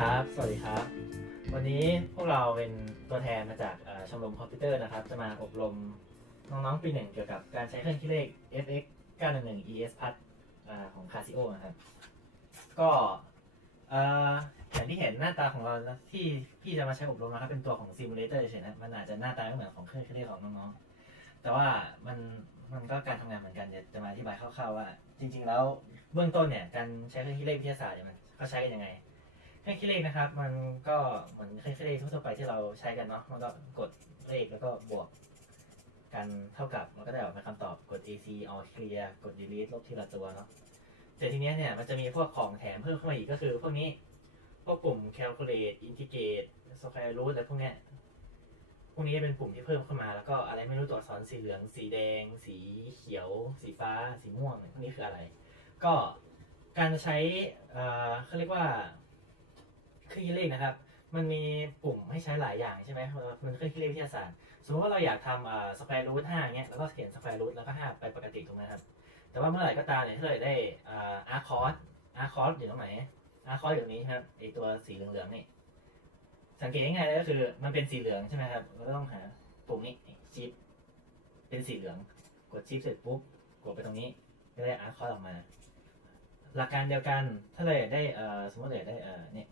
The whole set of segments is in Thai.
ครับ สวัสดีครับ วันนี้พวกเราเป็นตัวแทนมาจากชมรมคอมพิวเตอร์นะครับ จะมาอบรมน้องๆปีหนึ่งเกี่ยวกับการใช้เครื่องคิดเลข FX 911 ES p a d ของ Casio นะครับ ก็อย่างที่เห็นหน้าตาของเราที่พี่จะมาใช้อบรมนะครับ เป็นตัวของซิมูเลเตอร์เฉยๆนะมันอาจจะหน้าตาไม่เหมือนของเครื่องคิดเลขของน้องๆ แต่ว่ามันมันก็การทำงานเหมือนกันเดี๋ยวจะมาอธิบายคร่าวๆว่า จริง ๆ แล้วเบื้องต้นเนี่ยการใช้เครื่องคิดเลขวิทยาศาสตร์เนี่ยมันเขาใช้กันยังไง เครื่องคิดเลขนะครับ มันก็เหมือนเครื่องคิดเลขทั่วไปที่เราใช้กันเนาะมันก็กดเลขแล้วก็บวก กันเท่ากับมันก็ได้ออกมาคำตอบกด AC all clear กด delete ลบทีละตัวเนาะแต่ทีเนี้ยเนี่ยมันจะมีพวกของแถมเพิ่มเข้ามาอีกก็คือพวกนี้พวกปุ่ม calculate integrate square root อะไรพวกเนี้ยพวกนี้เป็นปุ่มที่เพิ่มเข้ามา แล้วก็อะไรไม่รู้ตัวอักษรสีเหลือง สีแดง สีเขียว สีฟ้า สีม่วงนี่ยพวกนี้คืออะไร ก็การใช้เขาเรียกว่า เครื่องคิดเลขนะครับ มันมีปุ่มให้ใช้หลายอย่างใช่ไหมมันเครื่องคิดเลขวิทยาศาสตร์ สมมติว่าเราอยากทำอ่าสแควร์รูทห้าเงี้ย แล้วก็เขียนสแควร์รูทแล้วก็ห้าไปปกติถูกไหมครับ แต่ว่าเมื่อไหร่ก็ตามเนี่ยถ้าเราได้อ่าอร์คอสอาร์คอสอยู่ตรงไหน อาร์คอสอยู่ตรงนี้ครับ ไอตัวสีเหลืองๆนี่ สังเกตง่ายๆเลยก็คือ มันเป็นสีเหลืองใช่ไหมครับ เราก็ต้องหาปุ่มนี้ชิป เป็นสีเหลือง กดชิปเสร็จปุ๊บ กดไปตรงนี้ก็ได้อาร์คอสออกมา หลักการเดียวกัน ถ้าเราอยากได้เอ่อสมมติเราอยากได้เอ่อเนี่ย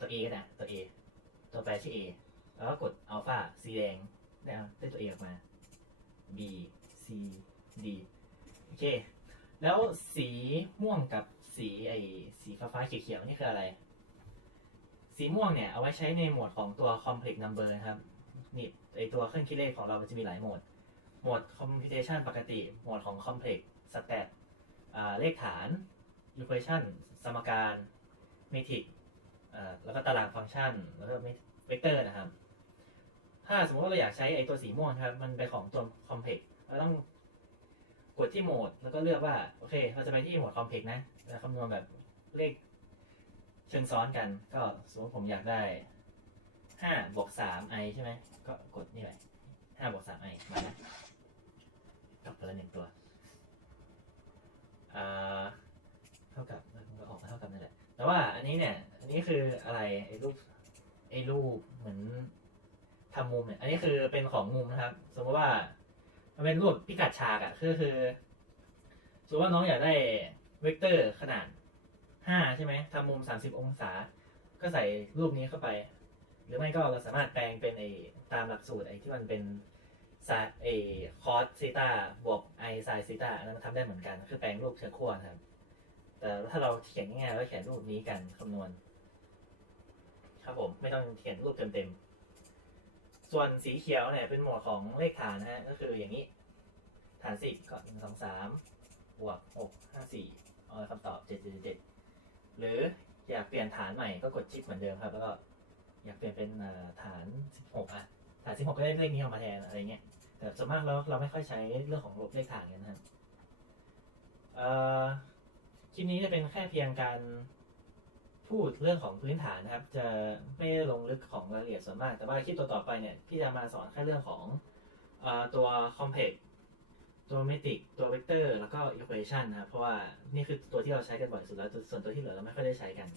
ตัว A ก็ได้ตัว A ตัวแปรชื่อ A แล้วก็กดอัลฟาสีแดงได้ได้ตัว A ออกมา B C D โอเค แล้วสีม่วงกับสีไอสีฟ้าฟ้าๆเขียวๆนี่คืออะไร สีม่วงเนี่ยเอาไว้ใช้ในโหมดของตัว complex number นะครับนี่ไอตัวเครื่องคิดเลขของเราจะมีหลายโหมด โหมด computation ปกติ โหมดของ complex stat เลขฐาน equation สมการ matrix แล้วก็ตารางฟังก์ชัน แล้วก็เวกเตอร์นะครับ ถ้าสมมติว่าเราอยากใช้ไอตัวสีม่วงครับ มันเป็นของตัว complex เราต้องกดที่โหมด แล้วก็เลือกว่า โอเค เราจะไปที่โหมด complex นะแล้วคำนวณแบบเลขเชิงซ้อนกัน ก็สมมติผมอยากได้ห้าบวกสามไอใช่ไหม ก็กดนี่แหละห้าบวกสามไอมาแล้วกลับไปละหนึ่งตัวเท่ากับมันก็ออกมาเท่ากับนั่นแหละ แต่ว่าอันนี้เนี่ย นนี้คืออะไรไอ้รูปไอ้รูปเหมือนทำมุมเนี่ย อันนี้คือเป็นของมุมนะครับ สมมติว่า มันเป็นรูปพิกัดฉากอะคือคือ สมมติว่าน้องอยากได้เวกเตอร์ขนาดห้าใช่ไหมทำมุมสามสิบองศา ก็ใส่รูปนี้เข้าไป หรือไม่ก็เราสามารถแปลงเป็นไอ้ตามหลักสูตรไอ้ที่มันเป็นซาไอคอสซีตาบวกไอไซซีตาอันนั้นมันทำได้เหมือนกัน คือแปลงรูปเชิงขั้วครับ แต่ถ้าเราเขียนง่ายๆเราเขียนรูปนี้กันคำนวณ ครับผมไม่ต้องเขียนรูปเต็มๆ ส่วนสีเขียวเนี่ยเป็นหมวดของเลขฐานนะฮะก็คืออย่างนี้ ฐานสิบก็หนึ่งสองสามบวกหกห้าสี่เอาคำตอบเจ็ดเจ็ดเจ็ดหรืออยากเปลี่ยนฐานใหม่ก็กดชิปเหมือนเดิมครับ แล้วก็อยากเปลี่ยนเป็นฐานสิบหกอะฐานสิบหกก็ได้เลขนี้ออกมาแทนอะไรเงี้ยแต่ส่วนมากเราเราไม่ค่อยใช้เรื่องของลบเลขฐานกันนะครับคลิปนี้จะเป็นแค่เพียงการ พูดเรื่องของพื้นฐานนะครับ จะไม่ได้ลงลึกของรายละเอียดส่วนมาก แต่ว่าคลิปต่อๆไปเนี่ยพี่จะมาสอนแค่เรื่องของอตัว complex ตัวเมตริกตัวเวกเตอร์แล้วก็ equation นะครับเพราะว่านี่คือตัวที่เราใช้กันบ่อยสุดแล้วส่วนตัวที่เหลือเราไม่ค่อยได้ใช้กัน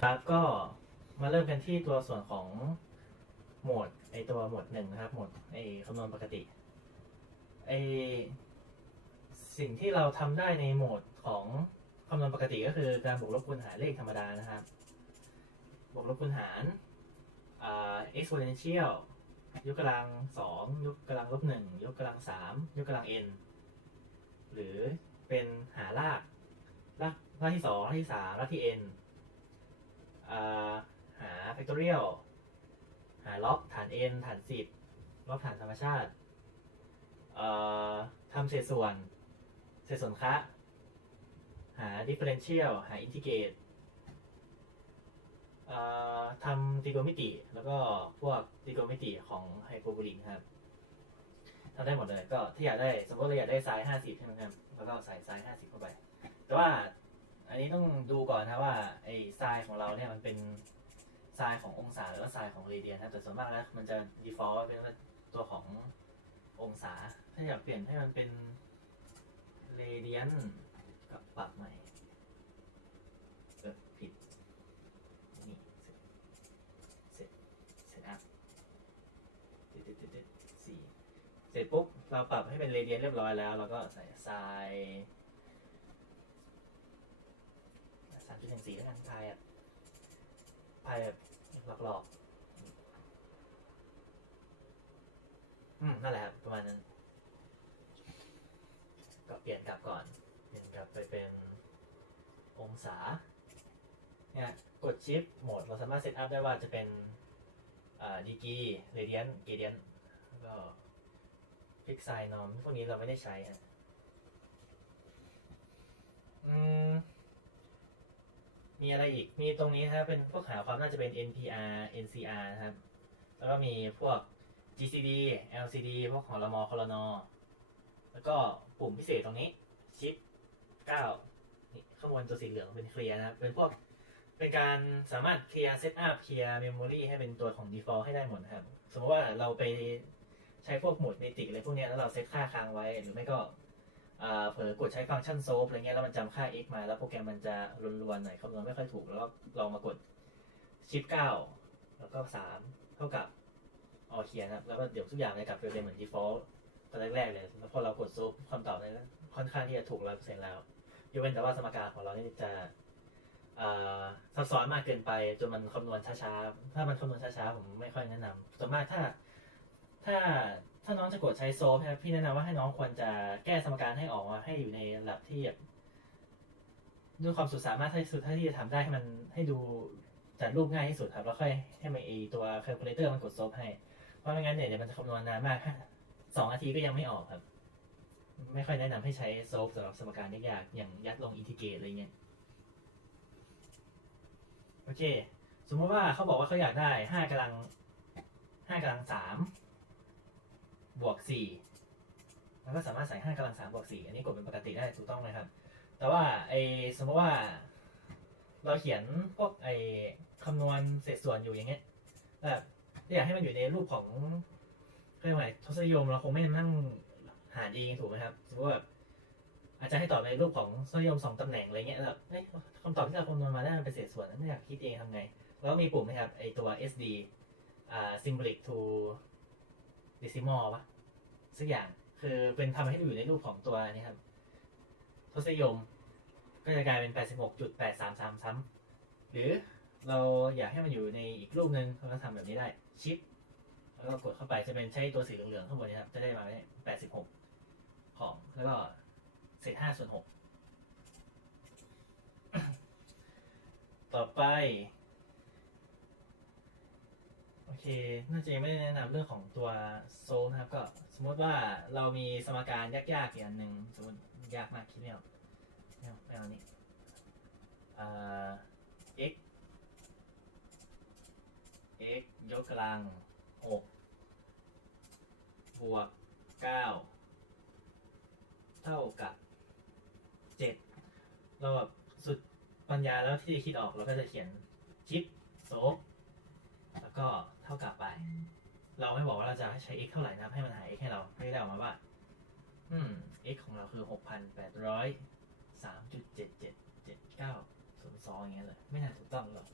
ครับก็มาเริ่มกันที่ตัวส่วนของโหมดไอตัวโหมดหนึ่งนะครับโหมดไอคำนวณปกติไอสิ่งที่เราทำได้ในโหมดของ คำนวณปกติก็คือการบวกลบคูณหารเลขธรรมดานะครับ บวกลบคูณหารอ่า exponential ยกกำลังสองยกกำลังลบหนึ่งยกกำลังสามยกกำลัง n หรือเป็นหารากรากรากที่สองรากที่สามรากที่ n อ่าหา factorial หาล็อกฐาน n ฐานสิบล็อกฐานธรรมชาติทำเศษส่วน เศษส่วนคะ หา differential หา integrate เอ่อทำตรีโกมิติ แล้วก็พวกตรีโกมิติของไฮโปร์โบลิกครับทำได้หมดเลย ก็ที่อยากได้สมมติเราอยากได้ไซน์50ใช่ไหมครับ แล้วก็ใส่ไซน์50เข้าไป แต่ว่าอันนี้ต้องดูก่อนนะว่าไอ้ไซน์ของเราเนี่ยมันเป็นไซน์ขององศาหรือว่าไซน์ของเรเดียนนะแต่ส่วนมากแล้วมันจะ default เป็นตัวขององศา ถ้าอยากเปลี่ยนให้มันเป็นเรเดียน ก็ปรับใหม่เกิผิด นี่เสร็จเสร็จเสร็จอัพตึ๊ดตึ๊ดตึ๊ดสี่เสร็จปุ๊บ เราปรับให้เป็นเรเดียนเรียบร้อยแล้ว เราก็ใส่ทรายสามจุดหนึ่งสี่แล้วกันทรายอะทรายแบบหลอกๆ อืม นั่นแหละครับ ประมาณนั้น ก็เปลี่ยนกลับก่อน ลี่ยนกลับไปเป็นองศาเนี่ยกดชิปโหมดเราสามารถเซตอัพได้ว่าจะเป็นดีกีเรเดียนเกเดียนแล้วก็ฟิกไซนอมพวกนี้เราไม่ได้ใช้ฮะมมีอะไรอีก มีตรงนี้นะครับเป็นพวกหาความน่าจะเป็น NPR NCR นะครับ แล้วก็มีพวก GCD LCD พวกของรมคลนแล้วก็ปุ่มพิเศษตรงนี้ชิป 9นี่ข้างบนตัวสีเหลืองเป็นเคลียร์นะครับ เป็นพวก เป็นการสามารถเคลียร์เซตอัพเคลียร์เมมโมรีให้เป็นตัวของ default ให้ได้หมดนะครับ สมมติว่าเราไปใช้พวกโหมดเมติกอะไรพวกนี้แล้วเราเซตค่าค้างไว้ หรือไม่ก็อ่าเผลอกดใช้ฟังก์ชันโซฟอะไรเงี้ยแล้วมันจำค่า x มาแล้วโปรแกรมมันจะรวนๆหน่อยคำนวณไม่ค่อยถูก แล้วก็ลองมากดชิป9แล้วก็3เท่ากับออเคียนะครับ แล้วก็เดี๋ยวทุกอย่างจะกลับไปเป็นเหมือน default ตอนแรกๆเลยแล้วพอเรากดโซฟคำตอบนั้นค่อนข้างที่จะถูกร้อยเปอร์เซ็นต์แล้ว ยกเว้นแต่ว่าสมการของเรานี่จะซับซ้อนมากเกินไปจนมันคำนวณช้าๆ ถ้ามันคำนวณช้าๆ ผมไม่ค่อยแนะนำส่วนมากถ้า ถ้าถ้าน้องจะกดใช้โซฟนะครับพี่แนะนำว่าให้น้องควรจะแก้สมการให้ออกมาให้อยู่ในระดับที่แบบด้วยความสุดสามารถที่สุดเท่าที่จะทำได้ให้มันให้ดูจัดรูปง่ายที่สุดครับ แล้วค่อยให้มันไอตัว calculator มันกดโซฟให้ เพราะไม่งั้นเนี่ยเดี๋ยวมันจะคำนวณนานมากสองนาทีก็ยังไม่ออกครับ ไม่ค่อยแนะนำให้ใช้โซฟสำหรับสมการยากๆอย่างยัดลงอินทิเกรตอะไรเงี้ยโอเค สมมติว่าเขาบอกว่าเขาอยากได้ห้ากำลังห้ากำลังสามบวกสี่เราก็สามารถใส่ห้ากำลังสามบวกสี่อันนี้กดเป็นปกติได้ถูกต้องนะครับ แต่ว่าไอสมมติว่า เราเขียนพวกไอคำนวณเศษส่วนอยู่อย่างเงี้ยแบบอยากให้มันอยู่ในรูปของเรียกว่าทศนิยมเราคงไม่นั่ง หารเองถูกไหมครับสมมติว่าแบบอาจจะให้ตอบในรูปของทศนิยมสองตำแหน่งอะไรเงี้ยแบบเอ้ยคำตอบที่เราคำนวณมาได้มันเป็นเศษส่วนไม่อยากคิดเองทำไง แล้วมีปุ่มนะครับไอตัว SD อ่า symbolic to decimal ปะสักอย่างคือเป็นทำให้อยู่ในรูปของตัวนี้ครับทศนิยม ก็จะกลายเป็น 86.833 ซ้ำหรือเราอยากให้มันอยู่ในอีกรูปหนึ่งเราก็ทำแบบนี้ได้ชิปแล้วก็กดเข้าไปจะเป็นใช้ตัวสีเหลืองๆข้างบนนี้ครับ จะได้มาได้86 ของแล้วก็เศษ5ส่วน6ต่อไป โอเค น่าจะยังไม่ได้แนะนำเรื่องของตัวโซลนะครับ ก็สมมติว่าเรามีสมการยากๆอีกอันหนึ่งสมมติยากมากคิดไม่ออกไม่เอาไม่เอานี่อ่า x x ยกกำลัง6บวก9 เท่ากับ7เราแบบสุดปัญญาแล้วที่จะคิดออกเราก็จะเขียนชิปโซฟแล้วก็เท่ากับไป เราไม่บอกว่าเราจะใช้ x เท่าไหร่นะให้มันหา x ให้เราให้ได้ออกมาว่า อืม x ของเราคือ6,800 3.777902องอย่างเงี้ยเลยไม่น่าถูกต้องหรอก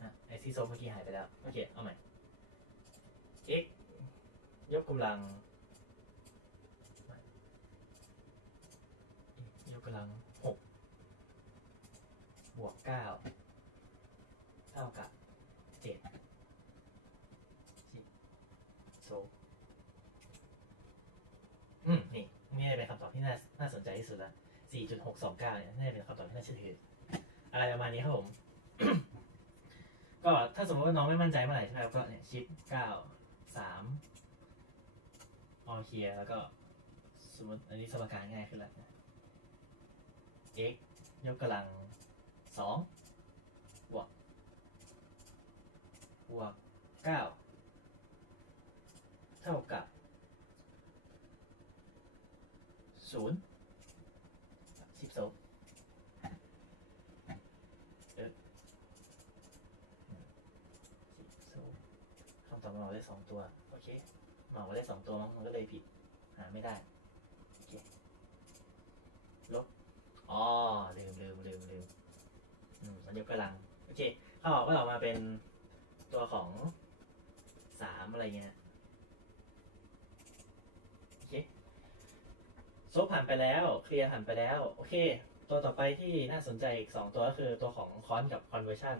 อะไอซีโซเมื่อกี้หายไปแล้ว โอเค เอาใหม่ x ยกกำลัง ยกกำ ลัง6บวก9เท่ากับเจ็ดสิบโซอืม นี่นี่เป็นคำตอบที่น่าน่าสนใจที่สุดละสี่จุดหกสองเก้าเนี่ยน่าจะเป็นคำตอบที่น่าเชื่อถืออะไรประมาณนี้ครับผม ก็ถ้าสมมติว่าน้องไม่มั่นใจเมื่อไหร่ใช่ไหมก็เนี่ยชิปเก้าสามออเคียแล้วก็สมมติอันนี้สมการง่ายขึ้นแล้ว x ยกกำลังสองบวกเก้าเท่ากับศูนย์สิบสองเออสิบสองคำตอบมันออกได้สองตัว โอเคมันออกมาได้สองตัวมันก็เลยผิด หาไม่ได้ กกำลัง โอเคข้าวหอมก็ออกมาเป็นตัวของสามอะไรเงี้ยโอเคโซผ่านไปแล้วเคลียร์ผ่านไปแล้ว โอเค ตัวต่อไปที่น่าสนใจอีกสองตัวก็คือตัวของคอนกับคอนเวอร์ชัน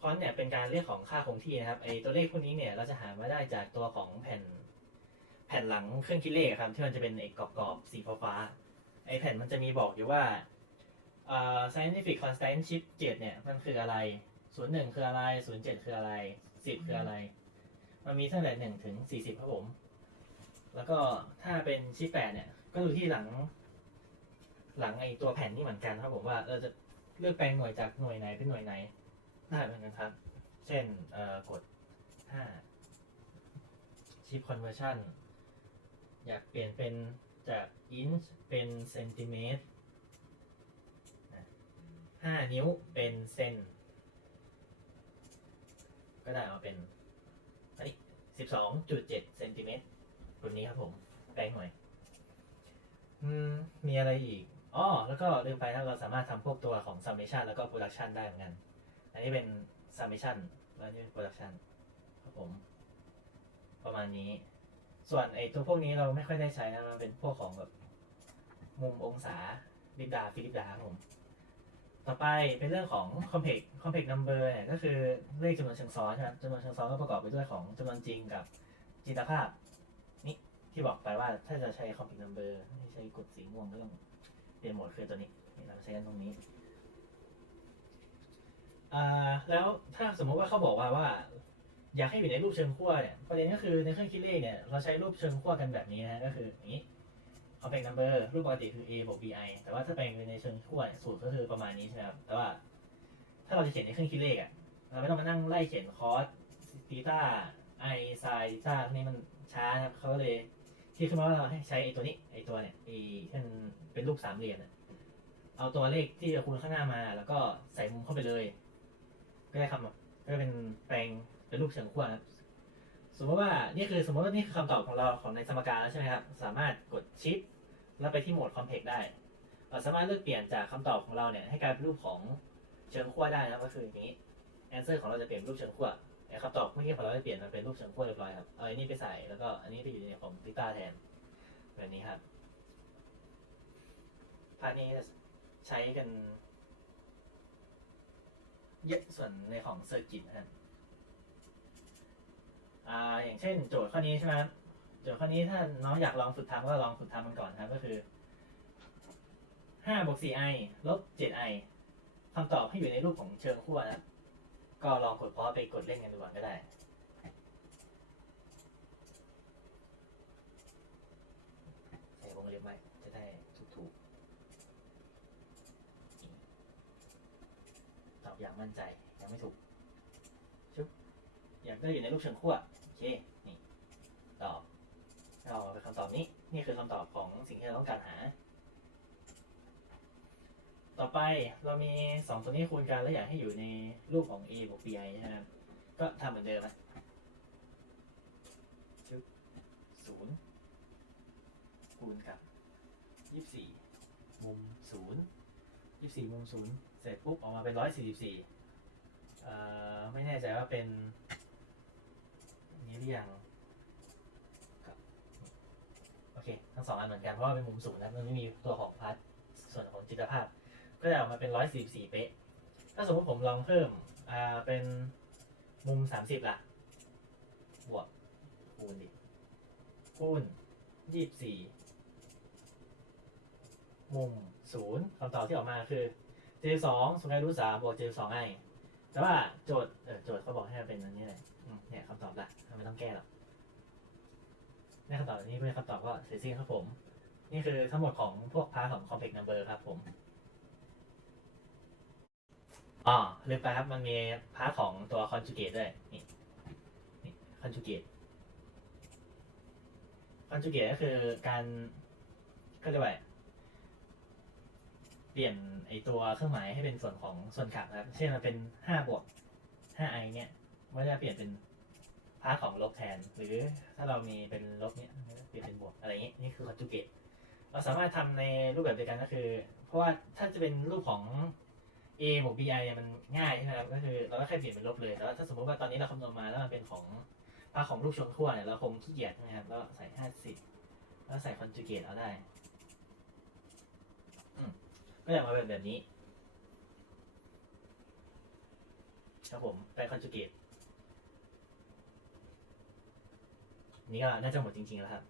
คอนเนี่ยเป็นการเรียกของค่าคงที่นะครับไอตัวเลขพวกนี้เนี่ยเราจะหามาได้จากตัวของแผ่น แผ่นหลังเครื่องคิดเลขครับที่มันจะเป็นไอกรอบๆสีฟ้าไอแผ่นมันจะมีบอกอยู่ว่า อ่อ scientific constant chip 7เนี่ย มันคืออะไร 01 คืออะไร 07 คืออะไร 10 คืออะไร มันมีตั้งแต่1ถึง 40 ครับผม แล้วก็ถ้าเป็นชิปแปดเนี่ย ก็ดูที่หลัง หลังไอตัวแผ่นนี่เหมือนกันครับผมว่าเราจะเลือกแปลงหน่วยจากหน่วยไหนเป็นหน่วยไหน ได้เหมือนกันครับ เช่นเอ่อกด 5 ชิป conversion อยากเปลี่ยนเป็นจากอินช์เป็นเซนติเมตรนะ 5นิ้วเป็นเซนก็ได้มาเป็นอันนี้12.7เซนติเมตรตัวนี้ครับผม แปลงหน่อย อืม มีอะไรอีกอ๋อแล้วก็ลืมไปนะเราสามารถทำพวกตัวของ summation แล้วก็ production ได้เหมือนกัน อันนี้เป็น summation แล้วนนี่เป็น production ครับผม ประมาณนี้ ส่วนไอ้ตัวพวกนี้เราไม่ค่อยได้ใช้นะมันเป็นพวกของแบบมุมองศาลิบดาฟิลิปดาครับผม ต่อไปเป็นเรื่องของ complex complex number เนี่ยก็คือเลขจำนวนเชิงซ้อนใช่ไหมจำนวนเชิงซ้อนก็ประกอบไปด้วยของจำนวนจริงกับจินตภาพ นี่ที่บอกไปว่าถ้าจะใช้ complex number ไม่ใช้กดสีม่วงก็ต้องเปลี่ยนโหมดคือตัวนี้นี่เราใช้กันตรงนี้อ่าแล้วถ้าสมมติว่าเขาบอกว่าว่า อยากให้อยู่ในรูปเชิงขั้วเนี่ยประเด็นก็คือในเครื่องคิดเลขเนี่ยเราใช้รูปเชิงขั้วกันแบบนี้นะก็คืออย่างนี้ complex number รูปปกติคือ a บวก bi แต่ว่าถ้าไปลงในเชิงขั้วสูตรก็คือประมาณนี้ใช่ไหมครับ แต่ว่าถ้าเราจะเขียนในเครื่องคิดเลขอะเราไม่ต้องมานั่งไล่เขียนคอสตีตาไอไซตีตาพวกนี้มันช้านะครับเขาก็เลยที่ขึ้นมาว่าเราให้ใช้ไอตัวนี้ไอตัวเนี่ยไอที่มันเป็นรูปสามเหลี่ยมเนี่ยเอาตัวเลขที่จะคูณข้างหน้ามา แล้วก็ใส่มุมเข้าไปเลย ก็ได้คำแบบก็เป็นแปลงเป็นรูปเชิงขั้วนะครับ สมมติว่านี่คือสมมติว่านี่คือคำตอบของเราของในสมการแล้วใช่ไหมครับ สามารถกดชิปแล้วไปที่โหมดคอมเพล็กได้เราสามารถเลือกเปลี่ยนจากคำตอบของเราเนี่ยให้กลายเป็นรูปของเชิงขั้วได้นะครับก็คืออย่างนี้ answer ของเราจะเปลี่ยนรูปเชิงขั้วไอ้คำตอบเมื่อกี้ของเราจะเปลี่ยนมาเป็นรูปเชิงขั้วเรียบร้อยครับเอาอันนี้ไปใส่แล้วก็อันนี้ไปอยู่ในของติต้าแทนแบบนี้ครับพาร์ทนี้จะใช้กันเยอะส่วนในของเซอร์กิตนะครับ อ่าอย่างเช่น โจทย์ข้อนี้ใช่ไหมครับโจทย์ข้อนี้ถ้าน้องอยากลองฝึกทำก็ลองฝึกทำมันก่อนครับก็คือห้าบวกสี่ไอลบเจ็ดไอคำตอบให้อยู่ในรูปของเชิงขั้วนะก็ลองกดพอไปกดเล่นกันดูก่อนก็ได้ใส่วงเล็บไว้จะได้ถูกๆตอบอย่างมั่นใจยังไม่ถูกชุบอยากได้อยู่ในรูปเชิงขั้ว เคนี่ตอบเราเป็นคำตอบนี้ นี่คือคำตอบของสิ่งที่เราต้องการหา ต่อไปเรามีสองตัวนี้คูณกันแล้วอยากให้อยู่ในรูปของ a บวก bi นะครับ ก็ทำเหมือนเดิมนะชึบศูนย์คูณกับยี่สี่มุมศูนย์ยี่สี่มุมศูนย์เสร็จปุ๊บออกมาเป็นร้อยสี่สิบสี่เอ่อไม่แน่ใจว่าเป็น หรือยังครับโอเค ทั้งสองอันเหมือนกันเพราะว่าเป็นมุมศูนย์นะมันไม่มีตัวของพาร์ทส่วนของจิตภาพ ก็จะออกมาเป็นร้อยสี่สี่เป๊ะ ถ้าสมมติผมลองเพิ่มอ่าเป็นมุมสามสิบละบวกคูณดิคูณยี่สิบสี่มุมศูนย์คำตอบที่ออกมาคือเจสองสมการรูทสามบวกเจสองไอแต่ว่าโจทย์เออโจทย์เขาบอกให้เป็นอันนี้เลย เนี่ยคำตอบละไม่ต้องแก้หรอกนี่คำตอบนี้เป็นคำตอบก็เสร็จสิ้นครับผม นี่คือทั้งหมดของพวกพาร์ทของ complex number ครับผมอ๋อลืมไปครับ มันมีพาร์ทของตัว conjugate ด้วย นี่นี่ conjugate conjugate ก็คือการก็เรียกว่าเปลี่ยนไอตัวเครื่องหมายให้เป็นส่วนของส่วนกลับครับ เช่นมันเป็นห้าบวกห้าไอเนี่ย มันจะเปลี่ยนเป็นพาร์ทของลบแทน หรือถ้าเรามีเป็นลบเนี่ยเปลี่ยนเป็นบวกอะไรอย่างนี้นี่คือ conjugate เราสามารถทำในรูปแบบเดียวกันก็คือ เพราะว่าถ้าจะเป็นรูปของ a บวก bi เนี่ยมันง่ายใช่ไหมครับก็คือเราก็แค่เปลี่ยนเป็นลบเลยแต่ว่าถ้าสมมติว่าตอนนี้เราคำนวณมาแล้วมันเป็นของภาคของรูปชนขั้วเนี่ยเราคงขี้เกียจใช่ไหมครับก็ใส่ห้าสิบแล้วใส่คอนจูเกตเอาได้ก็จะออกมาเป็นแบบนี้ครับผมแปคอนจูเกต นี่ก็น่าจะหมดจริงๆแล้วครับ